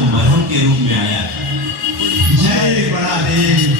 को मरहम के रूप में आया है। जय बड़ा देव।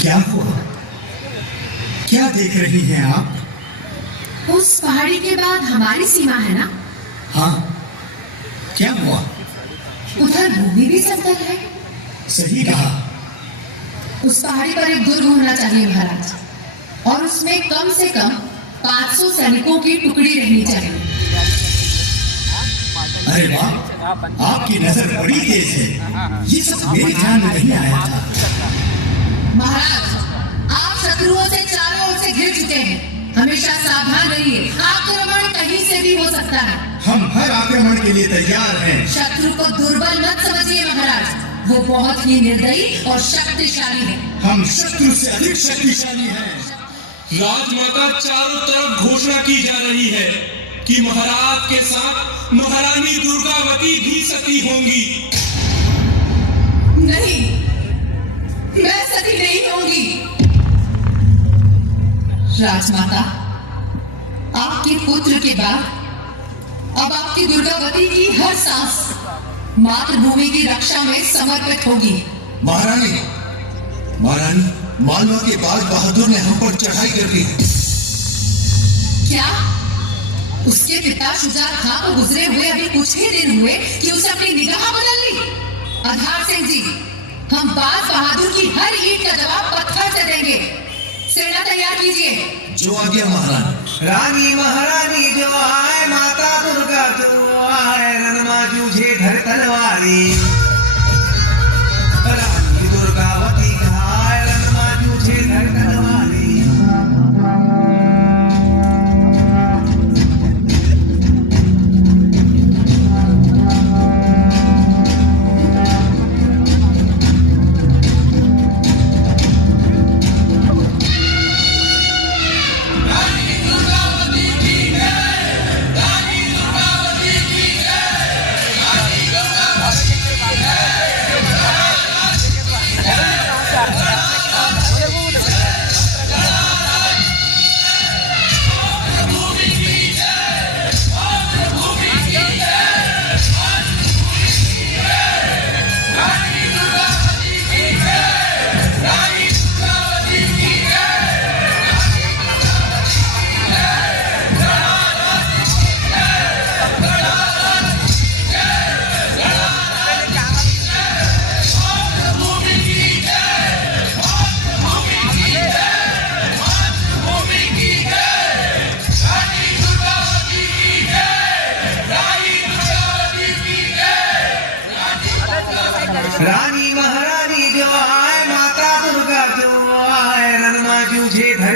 क्या हुआ? क्या देख रही हैं आप? उस पहाड़ी के बाद हमारी सीमा है ना? हाँ, क्या हुआ? उधर भूमि भी समतल है। सही कहा। उस पहाड़ी पर एक दुर्ग होना चाहिए महाराज, और उसमें कम से कम 500 सैनिकों की टुकड़ी रहनी चाहिए। अरे वाह, आपकी नजर बड़ी तेज है। ये सब मेरे ध्यान में नहीं आया था। महाराज, आप शत्रुओं से चारों ओर से घिर चुके हैं। हमेशा सावधान रहिए, आक्रमण कहीं से भी हो सकता है। हम हर आक्रमण के लिए तैयार हैं। शत्रु को दुर्बल मत समझिए महाराज, वो बहुत ही निर्दयी और शक्तिशाली है। हम शत्रु से अधिक शक्तिशाली हैं। राजमाता चारों तरफ घोषणा की जा रही है कि महाराज के साथ महारानी दुर्गावती भी सती होंगी। नहीं, मैं सती नहीं होंगी। राजमाता, आपके पुत्र के बाद अब आपकी दुर्गावती की हर सांस मातृभूमि की रक्षा में समर्पित होगी। महारानी, मालवा के बाज बहादुर ने हम पर चढ़ाई कर दी। क्या उसके पिता शुजा खां को गुजरे हुए अभी कुछ ही दिन हुए कि उसे अपनी निगाह बदल ली? आधार सिंह जी, हम बाज बहादुर की हर ईंट का जवाब पत्थर से देंगे। सेना तैयार कीजिए। जो आज्ञा महारानी। रानी महारानी जो आए, माता दुर्गा जो आए, रणमा जूझे धर तलवारी। रानी दुर्गावती घाय, रणमा जूझे धर तलवारी।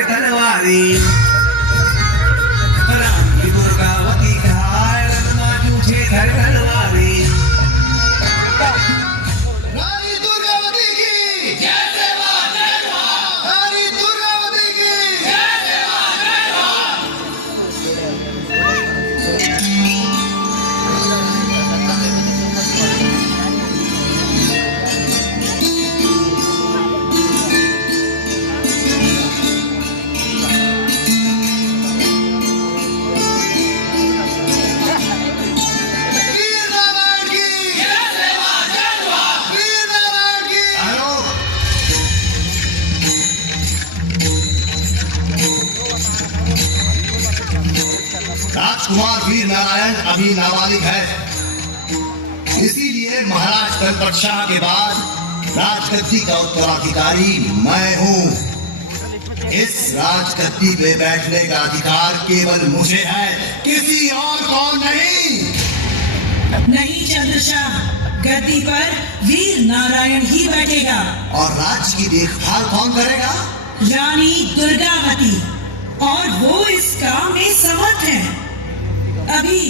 धर तलवारी राम की दुर्गावती कहाय रणमा जूझे धर तलवारी रानी दुर्गावती की जय जय मां जय मां रानी दुर्गावती की जय जय मां जय मां वीर नारायण की जय जय मां जय मां वीर नारायण की हेलो राजकुमार वीर नारायण अभी नाबालिग है, इसीलिए महाराज कलपत शाह के बाद राजगद्दी का उत्तराधिकारी मैं हूँ। इस राजगद्दी पे बैठने का अधिकार केवल मुझे है, किसी और को नहीं। नहीं चंद्रशाह, गद्दी पर वीर नारायण ही बैठेगा। और राज्य की देखभाल कौन करेगा? रानी दुर्गावती, और वो इस काम में समर्थ हैं। अभी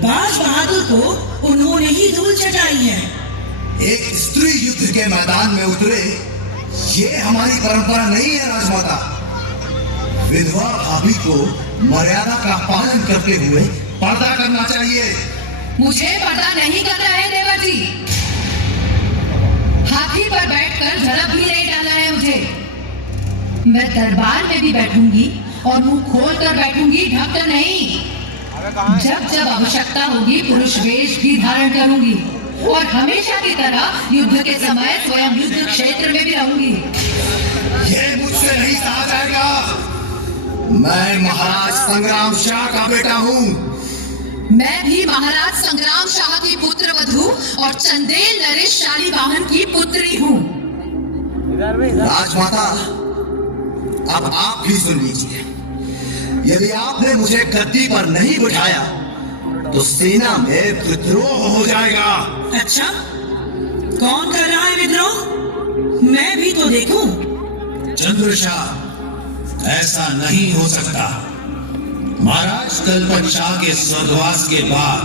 बाज बहादुर को उन्होंने ही धूल चटाई है। एक स्त्री युद्ध के मैदान में उतरे, ये हमारी परंपरा नहीं है राजमाता। विधवा भाभी को मर्यादा का पालन करते हुए पर्दा करना चाहिए। मुझे पर्दा नहीं करना है देवर जी। हाथी पर बैठकर झड़प भी नहीं डालना है मुझे। मैं दरबार में भी बैठूंगी और मुंह खोल कर बैठूंगी, ढक कर नहीं। जब जब आवश्यकता होगी पुरुष वेश भी धारण करूंगी और हमेशा की तरह युद्ध के समय स्वयं युद्ध क्षेत्र में भी रहूंगी। ये मुझसे नहीं सहा जाएगा। मैं महाराज संग्राम शाह का बेटा हूँ। मैं भी महाराज संग्राम शाह की पुत्र वधू और चंदेल नरेश शालीवाहन की पुत्री हूँ। राजमाता, अब आप भी सुन लीजिए। यदि आपने मुझे गद्दी पर नहीं बिठाया तो सेना में विद्रोह हो जाएगा। अच्छा, कौन कर रहा है विद्रोह? मैं भी तो देखूं। चंद्रशाह, ऐसा नहीं हो सकता। महाराज कलपत शाह के स्वर्गवास के बाद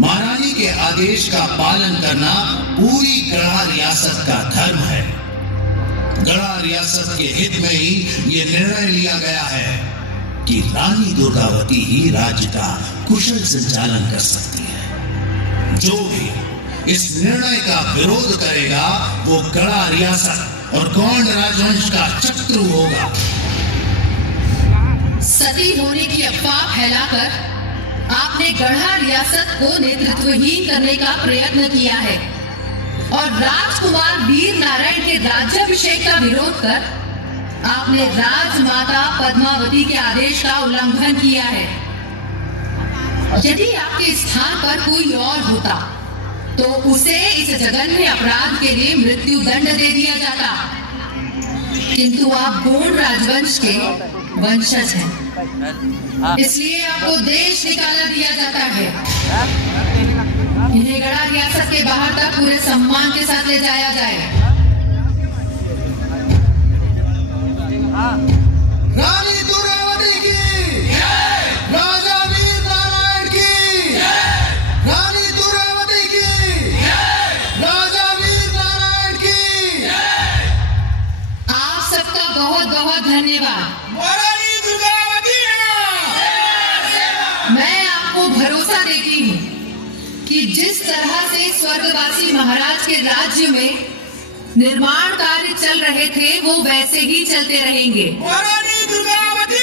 महारानी के आदेश का पालन करना पूरी गढ़ा रियासत का धर्म है। गढ़ा रियासत के हित में ही ये निर्णय लिया गया है कि रानी दुर्गावती ही राज्य का कुशल संचालन कर सकती है। जो भी इस निर्णय का विरोध करेगा वो गढ़ा रियासत और गौंड राजवंश का शत्रु होगा। सती होने की अफवाह फैलाकर आपने गढ़ा रियासत को नेतृत्वहीन करने का प्रयत्न किया है और राजकुमार वीर नारायण के राज्याभिषेक का विरोध कर आपने राजमाता पद्मावती के आदेश का उल्लंघन किया है। यदि आपके स्थान पर कोई और होता तो उसे इस जघन्य अपराध के लिए मृत्यु दंड दे दिया जाता, किंतु आप गोंड राजवंश के वंशज हैं, इसलिए आपको देश निकाला दिया जाता है। इन्हें गढ़ा रियासत के बाहर तक पूरे सम्मान के साथ ले जाया जाए। रानी दुर्गावती की जय, राजा वीर नारायण की जय, रानी दुर्गावती की जय, राजा वीर नारायण की जय। आप सबका बहुत बहुत धन्यवाद। रानी दुर्गावती मैं आपको भरोसा देती हूँ कि जिस तरह से स्वर्गवासी महाराज के राज्य में निर्माण कार्य चल रहे थे वो वैसे ही चलते रहेंगे। रानी दुर्गावती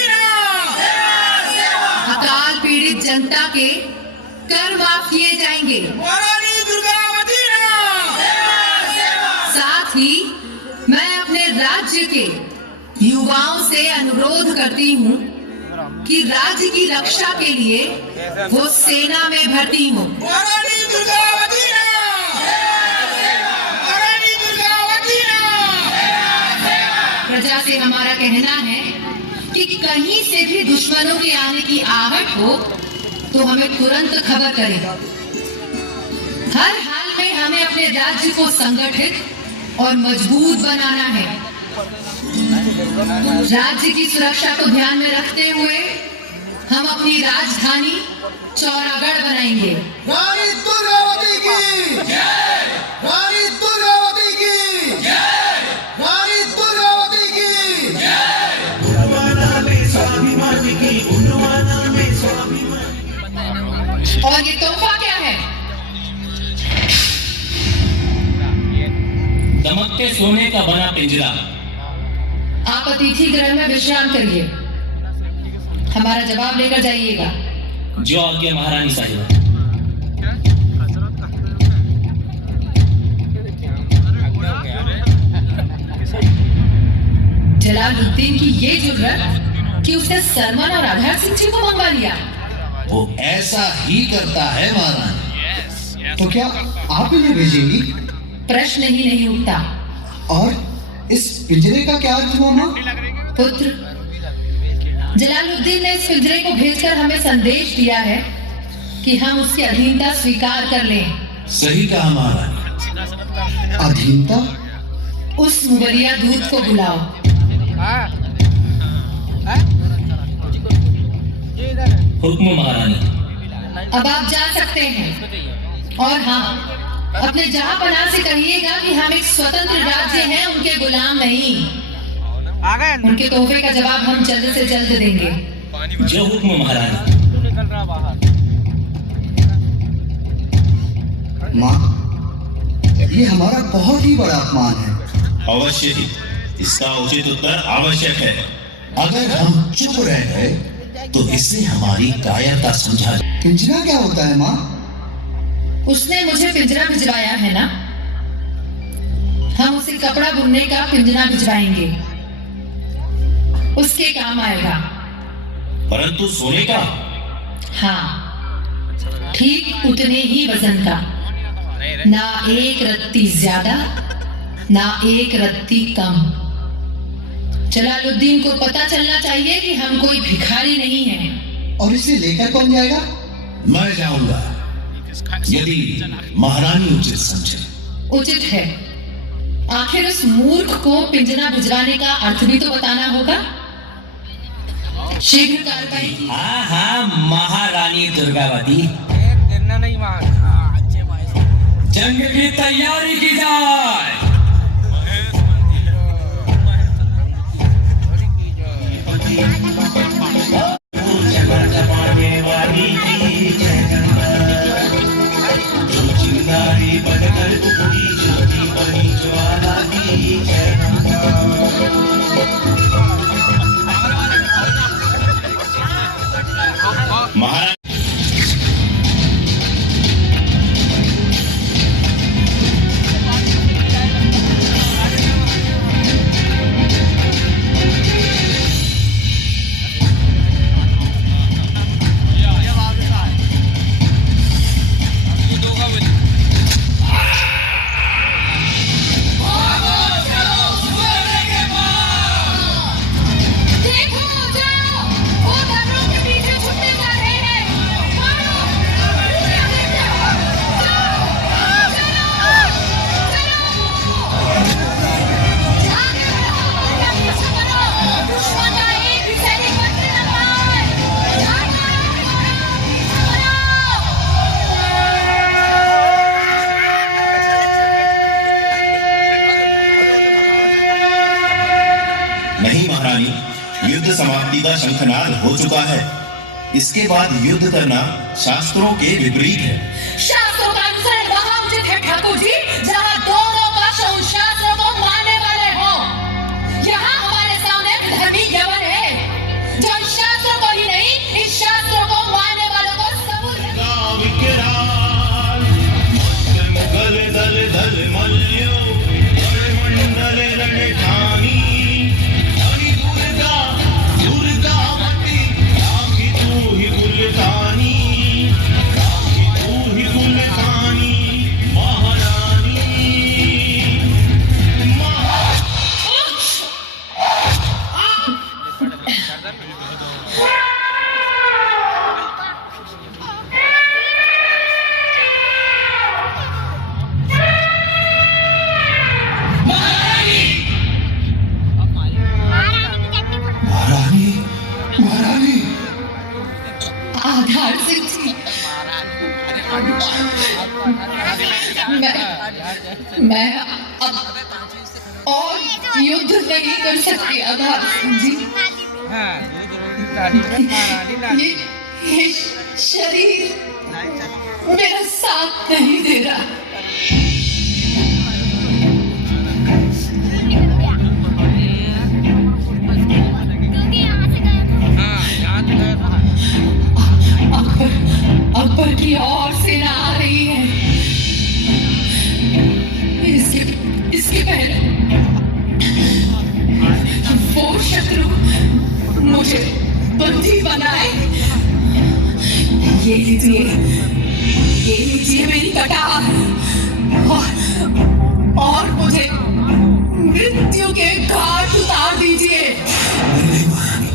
अकाल पीड़ित जनता के कर माफ किए जाएंगे। रानी दुर्गावती साथ ही मैं अपने राज्य के युवाओं से अनुरोध करती हूँ कि राज्य की रक्षा के लिए वो सेना में भर्ती हो। रानी दुर्गावती प्रजा से हमारा कहना है कि कहीं से भी दुश्मनों के आने की आहट हो तो हमें तुरंत खबर करें। हर हाल में हमें अपने राज्य को संगठित और मजबूत बनाना है। राज्य की सुरक्षा को ध्यान में रखते हुए हम अपनी राजधानी चौरागढ़ बनाएंगे। रानी दुर्गावती की जय, रानी दुर्गावती की जय, रानी दुर्गावती की जय। और ये तोहफा क्या है? दमकते सोने का बना पिंजरा। आप अतिथि गृह में विश्राम करिए, हमारा जवाब लेकर जाइएगा। जो आज्ञा महारानी साहिबा। जलालुद्दीन की ये जुर्रत कि उसने सरमन और आधार सिंह जी को मंगवा लिया। वो ऐसा ही करता है महारानी। तो क्या आप इन्हें भेजेंगी? प्रश्न ही नहीं उठता। और इस पिंजरे का क्या अर्थ हुआ माँ? पुत्र, जलालुद्दीन ने इस पिंजरे को भेजकर हमें संदेश दिया है कि हम उसकी अधीनता स्वीकार कर लें। सही कहा महारानी। अधीनता? उस मुगलिया दूत को बुलाओ। हुक्म महारानी। अब आप जा सकते हैं। और हाँ, अपने जहांपनाह से कहिएगा कि हम एक स्वतंत्र राज्य हैं, उनके गुलाम नहीं। उनके तोहफे का जवाब हम जल्द से जल्द देंगे। जो हुक्म महारानी। माँ, ये हमारा बहुत ही बड़ा अपमान है। अवश्य ही इसका उचित उत्तर आवश्यक है। अगर हम चुप रह गए तो इससे हमारी कायरता समझा जाए। पिंजरा क्या होता है माँ? उसने मुझे पिंजरा भिजवाया है ना, हम उसे कपड़ा बुनने का पिंजरा भिजवाएंगे, उसके काम आएगा। परंतु सोने का? हाँ, ठीक उतने ही वजन का, ना एक रत्ती ज्यादा ना एक रत्ती कम। जलालुद्दीन को पता चलना चाहिए कि हम कोई भिखारी नहीं हैं। और इसे लेकर कौन जाएगा? मैं जाऊंगा, यदि महारानी उचित समझे। उचित है। आखिर उस मूर्ख को पिंजरा भिजवाने का अर्थ भी तो बताना होगा। शीघ्र कार्रवाई की। हाँ हाँ महारानी दुर्गावती। जंग की तैयारी की जाए। महाराज नहीं महारानी, युद्ध समाप्ति का शंखनाद हो चुका है। इसके बाद युद्ध करना शास्त्रों के विपरीत है। शास्त्रों का अनुसरण वहां उचित है ठाकुर जी, जहां दोनों पक्ष उन शास्त्रों को मानने वाले हों। यहाँ हमारे सामने एक धर्मी यवन है जो इन शास्त्रों को ही नहीं, इन शास्त्रों को मानने वालों को सबूत महारानी। आधार सिंह जी, मैं अब और युद्ध नहीं कर सकती आधार सिंह जी। ये शरीर मेरा साथ नहीं दे रहा। अकबर की और सेना आ रही है। इसके पहले वो शत्रु मुझे बंदी बनाए। ये लीजिए मेरी कटार और मुझे मृत्यु के घाट उतार दीजिए। नहीं महारानी,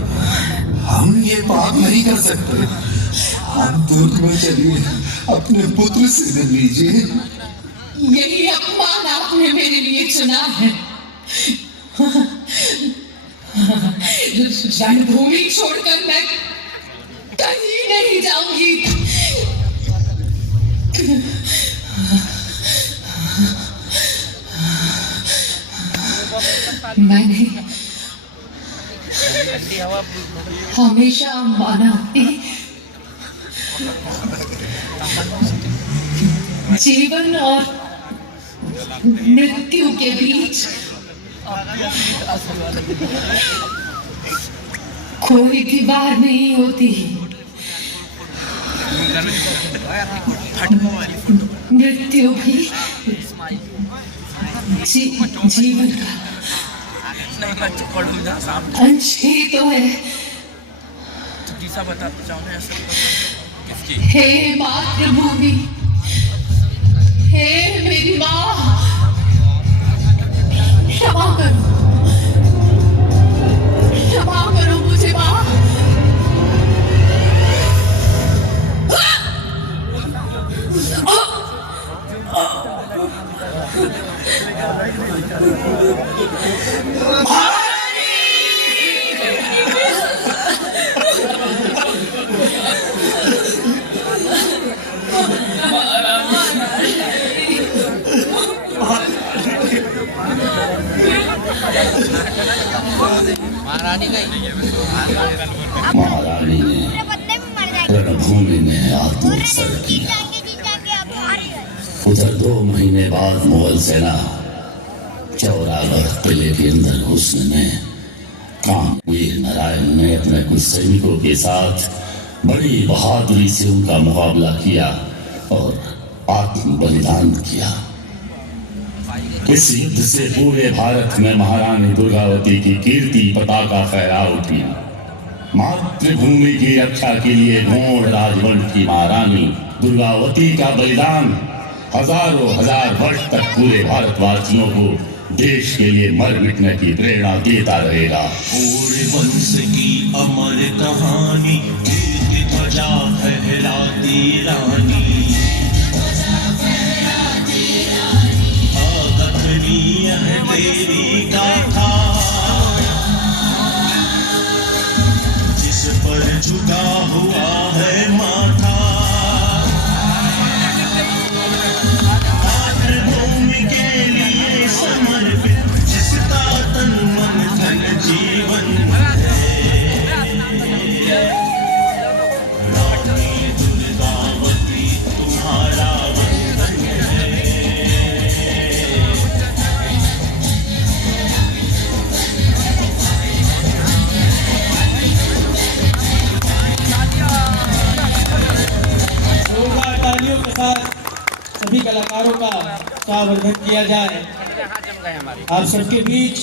हम ये पाप नहीं कर सकते। आप दुर्ग में चलिए, अपने पुत्र से मिल लीजिए। यही अपमान आपने मेरे लिए चुना है। रणभूमि छोड़कर मैं कहीं नहीं जाऊंगी। मैंने हमेशा माना कि जीवन और मृत्यु के बीच कोई दीवार नहीं होती। मृत्यु भी जीवन का अंश ही तो है। हे मातृभूमि, हे मेरी माँ, क्षमा करो मुझे माँ। महारानी ने रणभूमि में आत्मोत्सर्ग किया। उधर 2 महीने बाद मुगल सेना चौरागढ़ किले के अंदर घुसने में वीर नारायण ने अपने कुछ सैनिकों के साथ बड़ी बहादुरी से उनका मुकाबला किया और आत्म बलिदान किया। इस युद्ध से पूरे भारत में महारानी दुर्गावती की कीर्ति पताका फहरा उठी। मातृभूमि की रक्षा के लिए गौड़ राजवंश की महारानी दुर्गावती का बलिदान हजार वर्ष तक पूरे भारतवासियों को देश के लिए मर मिटने की प्रेरणा देता रहेगा। पूरे वंश की अमर कहानी, ध्वजा फहराती रानी, तेरी गाथा जिस पर झुका हुआ है माथा। मातृभूमि के लिए समर्पित जिसका तन मन धन जीवन रानी दुर्गावती तुम्हारा के साथ सभी कलाकारों का स्वागत किया जाए। आप सबके बीच